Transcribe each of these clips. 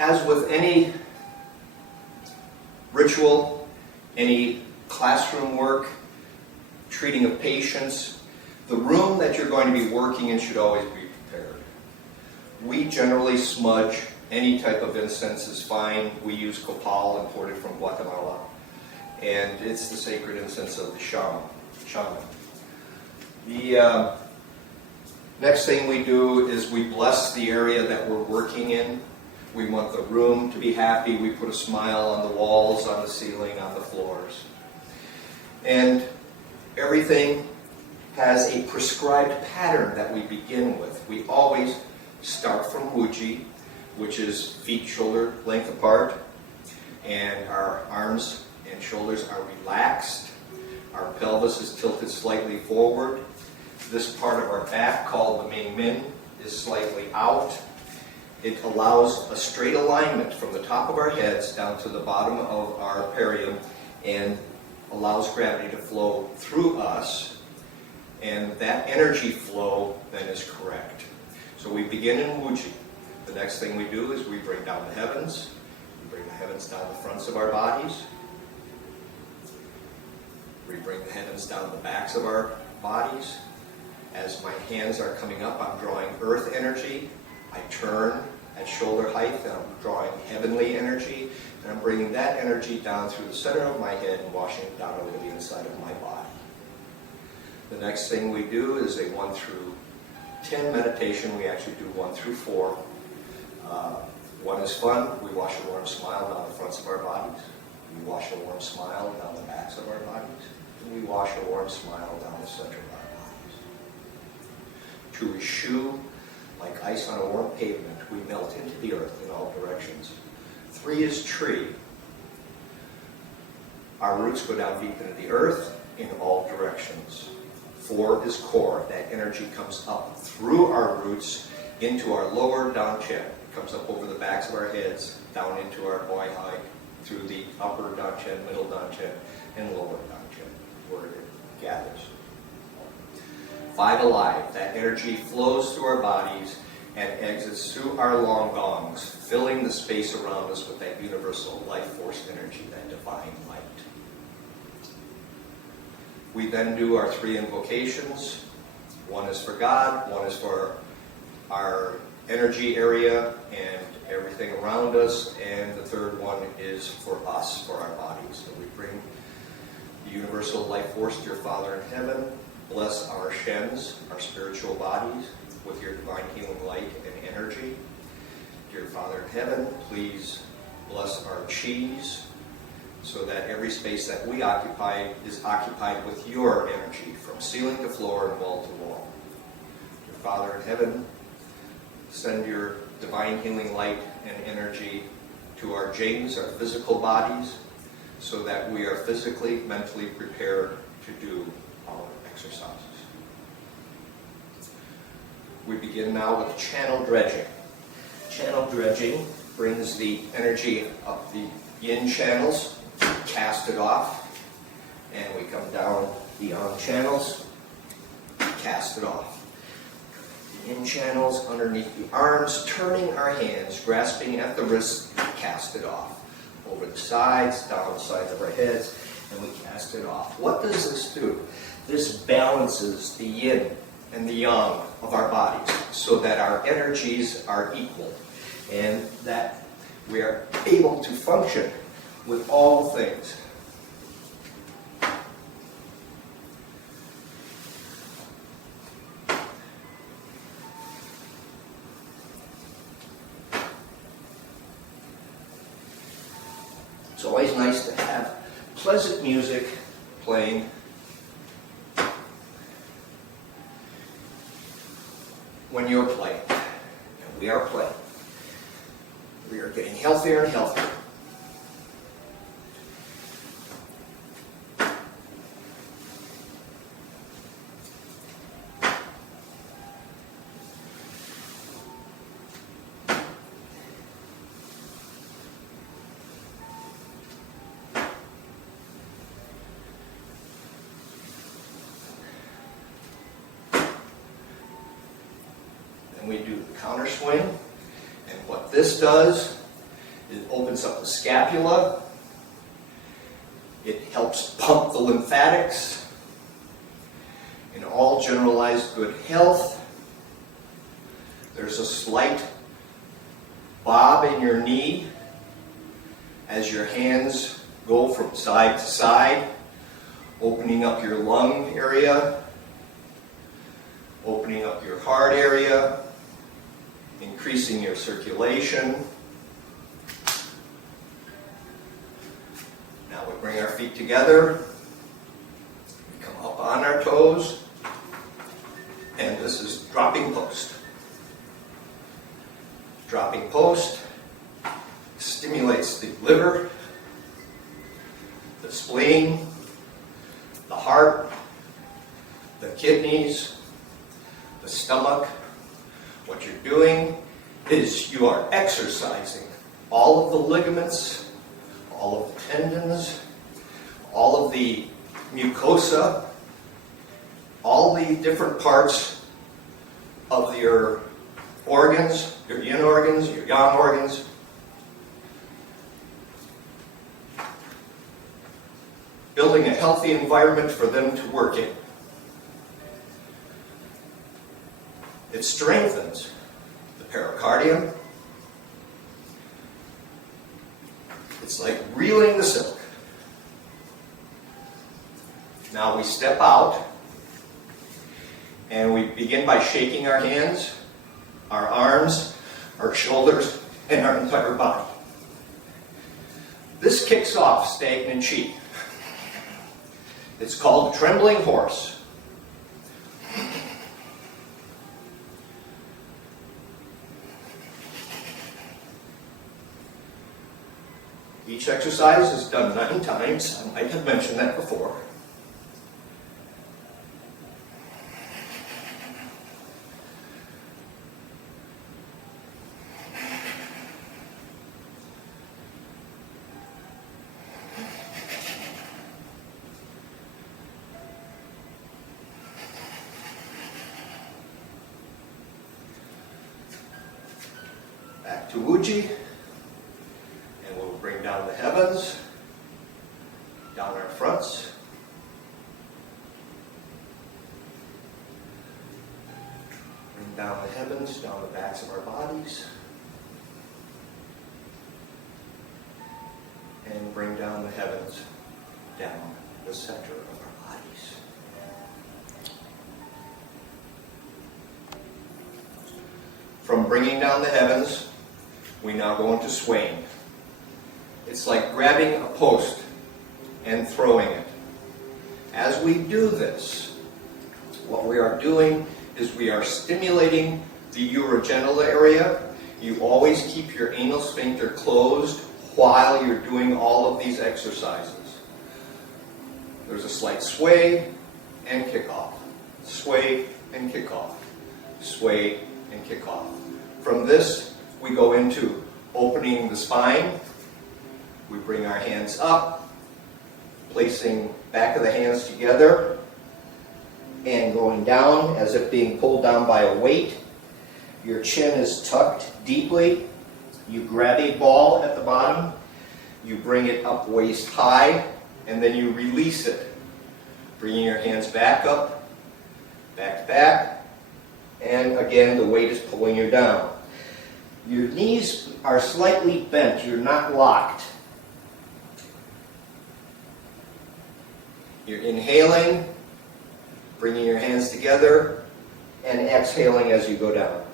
As with any ritual, any classroom work, treating of patients, the room that you're going to be working in should always be prepared. We generally smudge. Any type of incense is fine. We use copal imported from Guatemala, and it's the sacred incense of the shaman. The next thing we do is we bless the area that we're working in. We want the room to be happy. We put a smile on the walls, on the ceiling, on the floors. And everything has a prescribed pattern that we begin with. We always start from Wuji, which is feet shoulder length apart, and our arms and shoulders are relaxed. Our pelvis is tilted slightly forward. This part of our back, called the main min, is slightly out. It allows a straight alignment from the top of our heads down to the bottom of our perineum, and allows gravity to flow through us, and that energy flow then is correct. So we begin in Wuji. The next thing we do is we bring down the heavens. We bring the heavens down the fronts of our bodies. We bring the heavens down the backs of our bodies. As my hands are coming up, I'm drawing earth energy. I turn at shoulder height, and I'm drawing heavenly energy, and I'm bringing that energy down through the center of my head and washing it down over the inside of my body. The next thing we do is a 1 through 10 meditation. We actually do 1 through 4. 1 is fun. We wash a warm smile down the fronts of our bodies. We wash a warm smile down the backs of our bodies. And we wash a warm smile down the center of our bodies. 2 is shu. Like ice on a warm pavement, we melt into the earth in all directions. 3 is tree. Our roots go down deep into the earth in all directions. 4 is core. That energy comes up through our roots into our lower danchen. It comes up over the backs of our heads, down into our boy height, through the upper danchen, middle danchen, and lower danchen, where it gathers. 5 alive. That energy flows through our bodies and exits through our long gongs, filling the space around us with that universal life force energy, that divine light. We then do our 3 invocations. 1 is for God, 1 is for our energy area and everything around us, and the 3rd one is for us, for our bodies. So we bring the universal life force, dear Father in heaven. Bless our shens, our spiritual bodies, with your divine healing light and energy. Dear Father in heaven, please bless our chis, so that every space that we occupy is occupied with your energy, from ceiling to floor and wall to wall. Dear Father in heaven, send your divine healing light and energy to our jings, our physical bodies, so that we are physically, mentally prepared to do our exercises. We begin now with channel dredging. Channel dredging brings the energy up the yin channels, cast it off, and we come down the yang channels, cast it off. The yin channels underneath the arms, turning our hands, grasping at the wrists, cast it off. Over the sides, down the sides of our heads, and we cast it off. What does this do? This balances the yin and the yang of our bodies so that our energies are equal and that we are able to function with all things. It's always nice to have pleasant music playing. When you're playing, and we are playing, we are getting healthier and healthier. And we do the counter swing, and what this does opens up the scapula. It helps pump the lymphatics. In all generalized good health, there's a slight bob in your knee as your hands go from side to side, opening up your lung area, opening up your heart area, increasing your circulation. Now we bring our feet together, we come up on our toes, and this is dropping post. Dropping post stimulates the liver, the spleen, the heart, the kidneys, the stomach. What you're doing is you are exercising all of the ligaments, all of the tendons, all of the mucosa, all the different parts of your organs, your yin organs, your yang organs. Building a healthy environment for them to work in. It strengthens the pericardium. It's like reeling the silk. Now we step out and we begin by shaking our hands, our arms, our shoulders, and our entire body. This kicks off stagnant chi. It's called trembling horse. Each exercise is done 9 times. I might have mentioned that before. Back to Uji. And we'll bring down the heavens, down our fronts. Bring down the heavens, down the backs of our bodies. And bring down the heavens, down the center of our bodies. From bringing down the heavens, we now go into swaying. It's like grabbing a post and throwing it. As we do this, what we are doing is we are stimulating the urogenital area. You always keep your anal sphincter closed while you're doing all of these exercises. There's a slight sway and kick off. Sway and kick off. Sway and kick off. From this, we go into opening the spine. We bring our hands up, placing back of the hands together, and going down as if being pulled down by a weight. Your chin is tucked deeply. You grab a ball at the bottom, you bring it up waist high, and then you release it. Bringing your hands back up, back to back, and again the weight is pulling you down. Your knees are slightly bent, you're not locked. You're inhaling, bringing your hands together, and exhaling as you go down.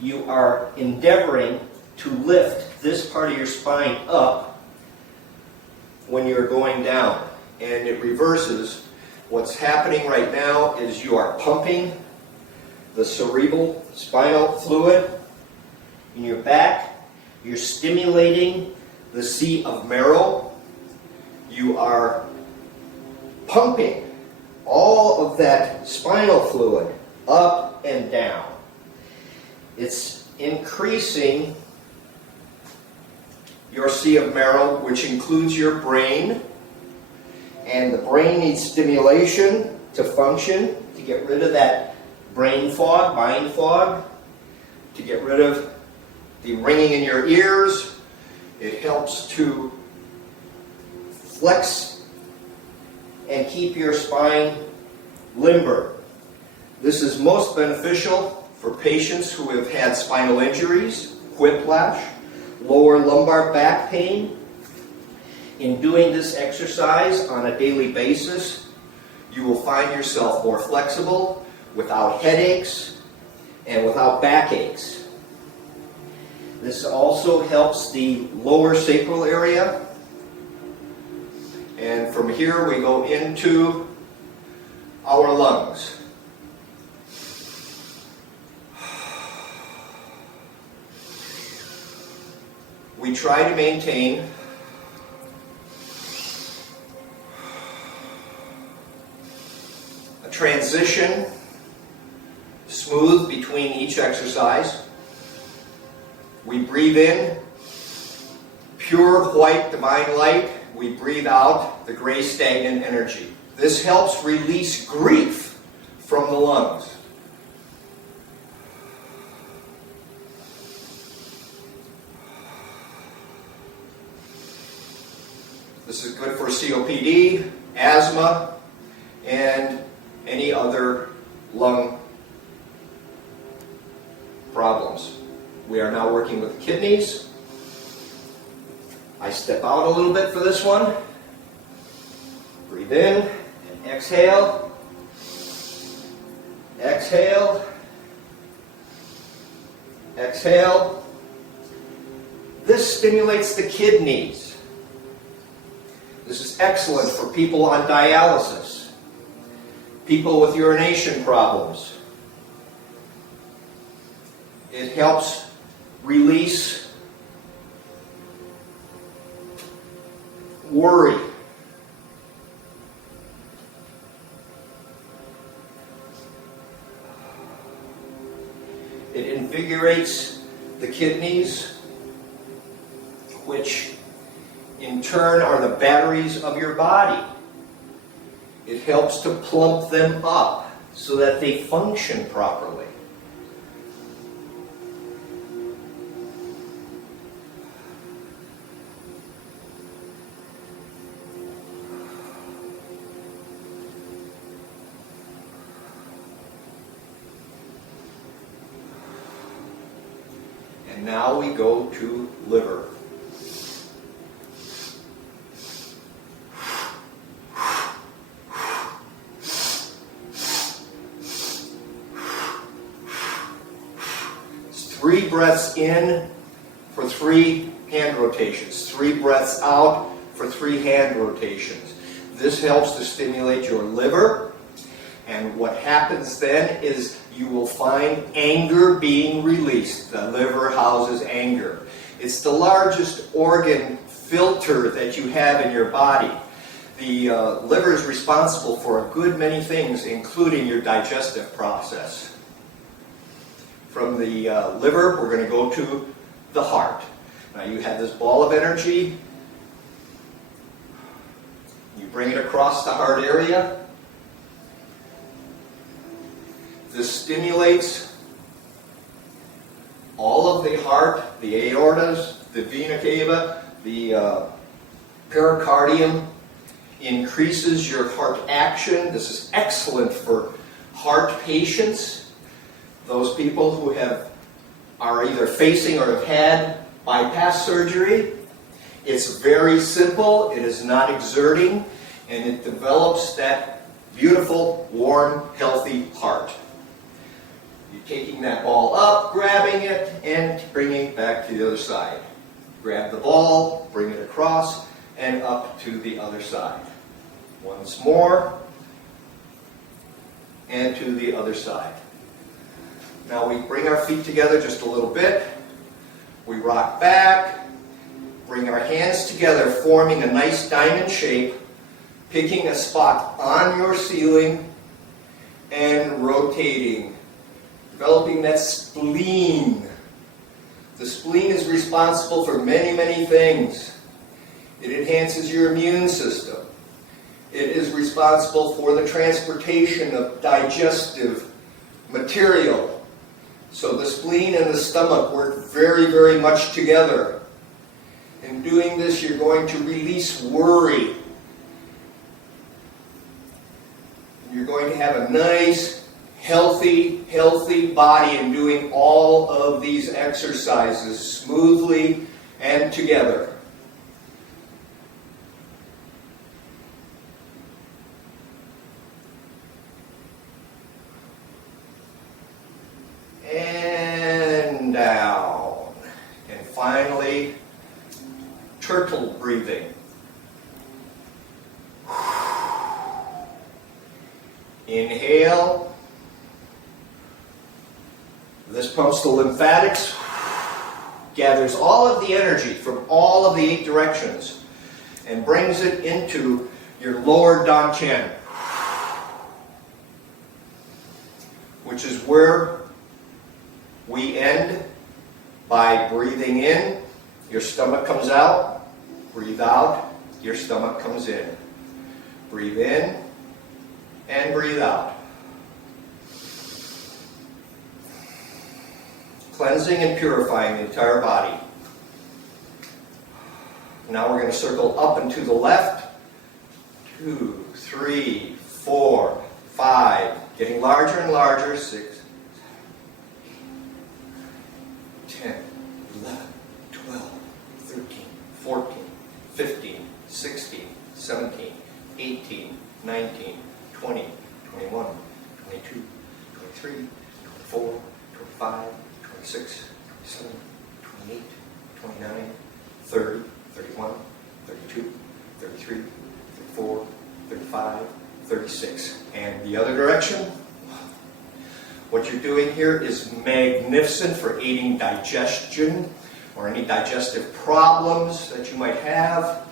You are endeavoring to lift this part of your spine up when you're going down. And it reverses. What's happening right now is you are pumping the cerebral spinal fluid in your back. You're stimulating the sea of marrow. You are pumping all of that spinal fluid up and down. It's increasing your sea of marrow, which includes your brain. And the brain needs stimulation to function, to get rid of that brain fog, mind fog, to get rid of the ringing in your ears. It helps to flex and keep your spine limber. This is most beneficial for patients who have had spinal injuries, whiplash, lower lumbar back pain. In doing this exercise on a daily basis, you will find yourself more flexible, without headaches, and without backaches. This also helps the lower sacral area. And from here we go into our lungs. We try to maintain a transition smooth between each exercise. We breathe in pure white divine light. We breathe out the gray stagnant energy. This helps release grief from the lungs. This is good for COPD, asthma, and any other lung problems. We are now working with the kidneys. I step out a little bit for this one. Breathe in and exhale. Exhale. Exhale. This stimulates the kidneys. This is excellent for people on dialysis, people with urination problems. It helps release worry. It invigorates the kidneys, which in turn are the batteries of your body. It helps to plump them up so that they function properly. And now we go to liver. It's 3 breaths in for 3 hand rotations. 3 breaths out for 3 hand rotations. This helps to stimulate your liver. And what happens then is you will find anger being released. The liver houses anger. It's the largest organ filter that you have in your body. The liver is responsible for a good many things, including your digestive process. From the liver, we're going to go to the heart. Now you have this ball of energy. You bring it across the heart area. This stimulates all of the heart, the aortas, the vena cava, the pericardium, increases your heart action. This is excellent for heart patients, those people who are either facing or have had bypass surgery. It's very simple, it is not exerting, and it develops that beautiful, warm, healthy heart. You're taking that ball up, grabbing it, and bringing it back to the other side. Grab the ball, bring it across, and up to the other side. Once more, and to the other side. Now we bring our feet together just a little bit. We rock back, bring our hands together, forming a nice diamond shape, picking a spot on your ceiling, and rotating. Developing that spleen. The spleen is responsible for many, many things. It enhances your immune system. It is responsible for the transportation of digestive material So the spleen and the stomach work very, very much together. In doing this, you're going to release worry. You're going to have a nice, healthy body in doing all of these exercises smoothly and together. And down. And finally, turtle breathing. Inhale. This pumps the lymphatics, gathers all of the energy from all of the 8 directions, and brings it into your lower dantian, which is where we end by breathing in, your stomach comes out, breathe out, your stomach comes in. Breathe in and breathe out. Cleansing and purifying the entire body. Now we're going to circle up and to the left. 2, 3, 4, 5. Getting larger and larger. 6, 10, 11, 12, 13, 14, 15, 16, 17, 18, 19, 20, 21, 22, 23, 24, 25, 26, 27, 28, 29, 30, 31, 32, 33, 34, 35, 36. And the other direction. What you're doing here is magnificent for aiding digestion or any digestive problems that you might have.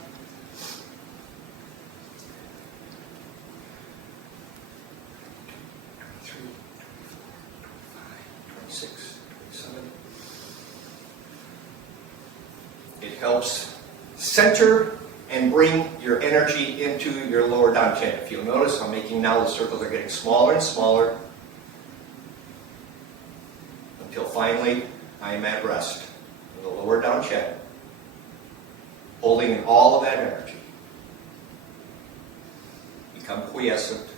It helps center and bring your energy into your lower dantian. If you'll notice, I'm making now the circles are getting smaller and smaller until finally I am at rest in the lower dantian, holding in all of that energy. Become quiescent.